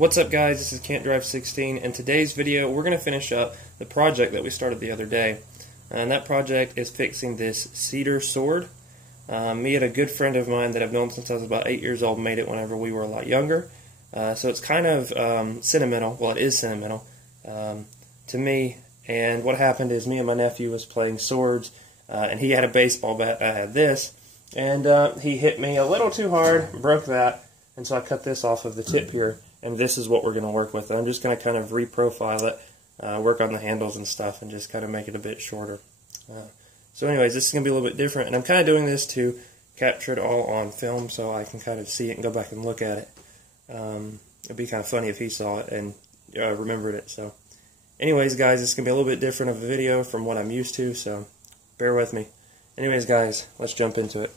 What's up guys, this is Can't Drive 16. In today's video we're going to finish up the project that we started the other day. And that project is fixing this cedar sword. Me and a good friend of mine that I've known since I was about 8 years old made it whenever we were a lot younger. So it's kind of sentimental, well it is sentimental to me. And what happened is me and my nephew was playing swords and he had a baseball bat, I had this. And he hit me a little too hard, broke that, and so I cut this off of the tip here. And this is what we're going to work with. I'm just going to kind of reprofile it, work on the handles and stuff, and just kind of make it a bit shorter. So anyways, this is going to be a little bit different, and I'm kind of doing this to capture it all on film so I can kind of see it and go back and look at it. It'd be kind of funny if he saw it and remembered it. So anyways, guys, this is going to be a little bit different of a video from what I'm used to, so bear with me. Anyways, guys, let's jump into it.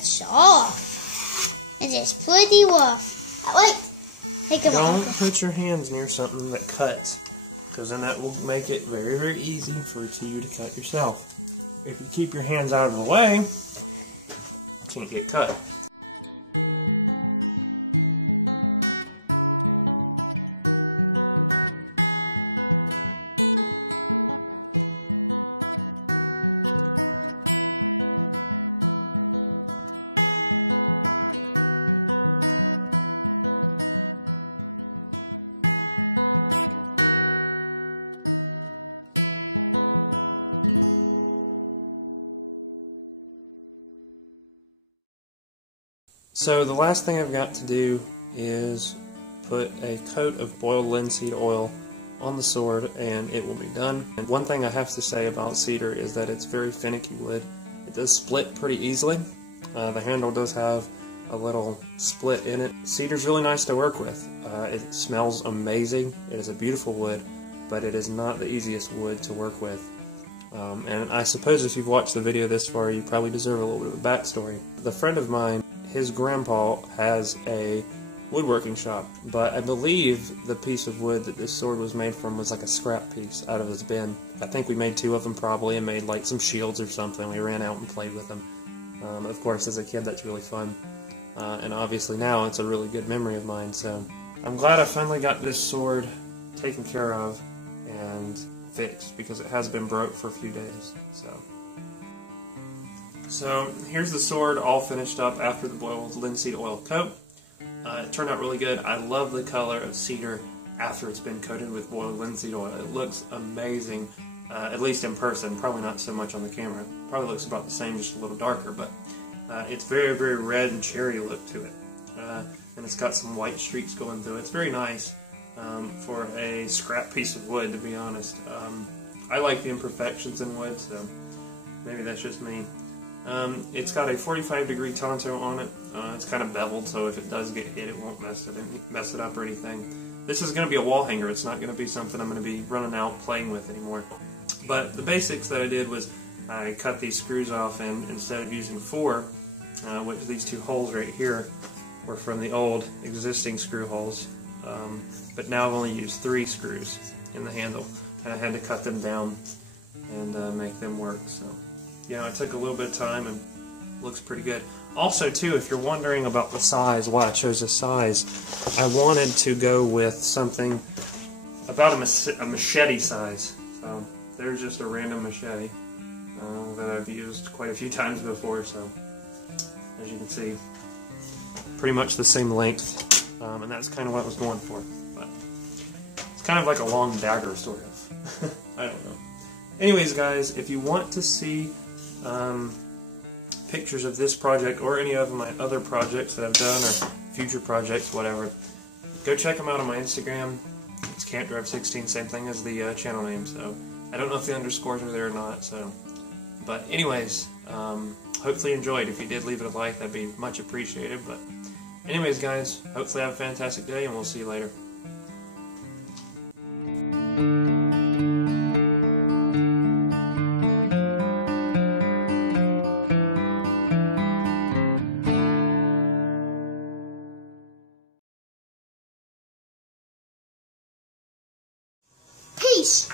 that's off. It is pretty rough. Wait, take them off. Don't put your hands near something that cuts, because then that will make it very, very easy for you to cut yourself. If you keep your hands out of the way, you can't get cut. So the last thing I've got to do is put a coat of boiled linseed oil on the sword and it will be done. And one thing I have to say about cedar is that it's very finicky wood. It does split pretty easily. The handle does have a little split in it. Cedar's really nice to work with. It smells amazing. It is a beautiful wood, but it is not the easiest wood to work with. And I suppose if you've watched the video this far, you probably deserve a little bit of a backstory. The friend of mine, his grandpa has a woodworking shop, but I believe the piece of wood that this sword was made from was like a scrap piece out of his bin. I think we made 2 of them probably and made like some shields or something. We ran out and played with them. Of course, as a kid, that's really fun. And obviously now it's a really good memory of mine, so I'm glad I finally got this sword taken care of and fixed, because it has been broke for a few days. So here's the sword all finished up after the boiled linseed oil coat. It turned out really good. I love the color of cedar after it's been coated with boiled linseed oil. It looks amazing, at least in person, probably not so much on the camera. Probably looks about the same, just a little darker, but it's very, very red and cherry look to it. And it's got some white streaks going through it. It's very nice for a scrap piece of wood, to be honest. I like the imperfections in wood, so maybe that's just me. It's got a 45-degree tonto on it. It's kind of beveled, so if it does get hit, it won't mess it up or anything. This is going to be a wall hanger. It's not going to be something I'm going to be running out playing with anymore. But the basics that I did was I cut these screws off, and instead of using 4, which these 2 holes right here were from the old existing screw holes, but now I've only used 3 screws in the handle, and I had to cut them down and make them work. So, you know, it took a little bit of time and looks pretty good. Also, too, if you're wondering about the size, why I chose this size, I wanted to go with something about a machete size. So there's just a random machete that I've used quite a few times before. So as you can see, pretty much the same length, and that's kind of what I was going for. But it's kind of like a long dagger, sort of. I don't know. Anyways, guys, if you want to see pictures of this project or any of my other projects that I've done, or future projects, whatever, go check them out on my Instagram. It's Can'tDrive16, same thing as the channel name. So I don't know if the underscores are there or not. So, but anyways, hopefully you enjoyed. If you did, leave it a like. That'd be much appreciated. But anyways, guys, hopefully have a fantastic day, and we'll see you later. Peace.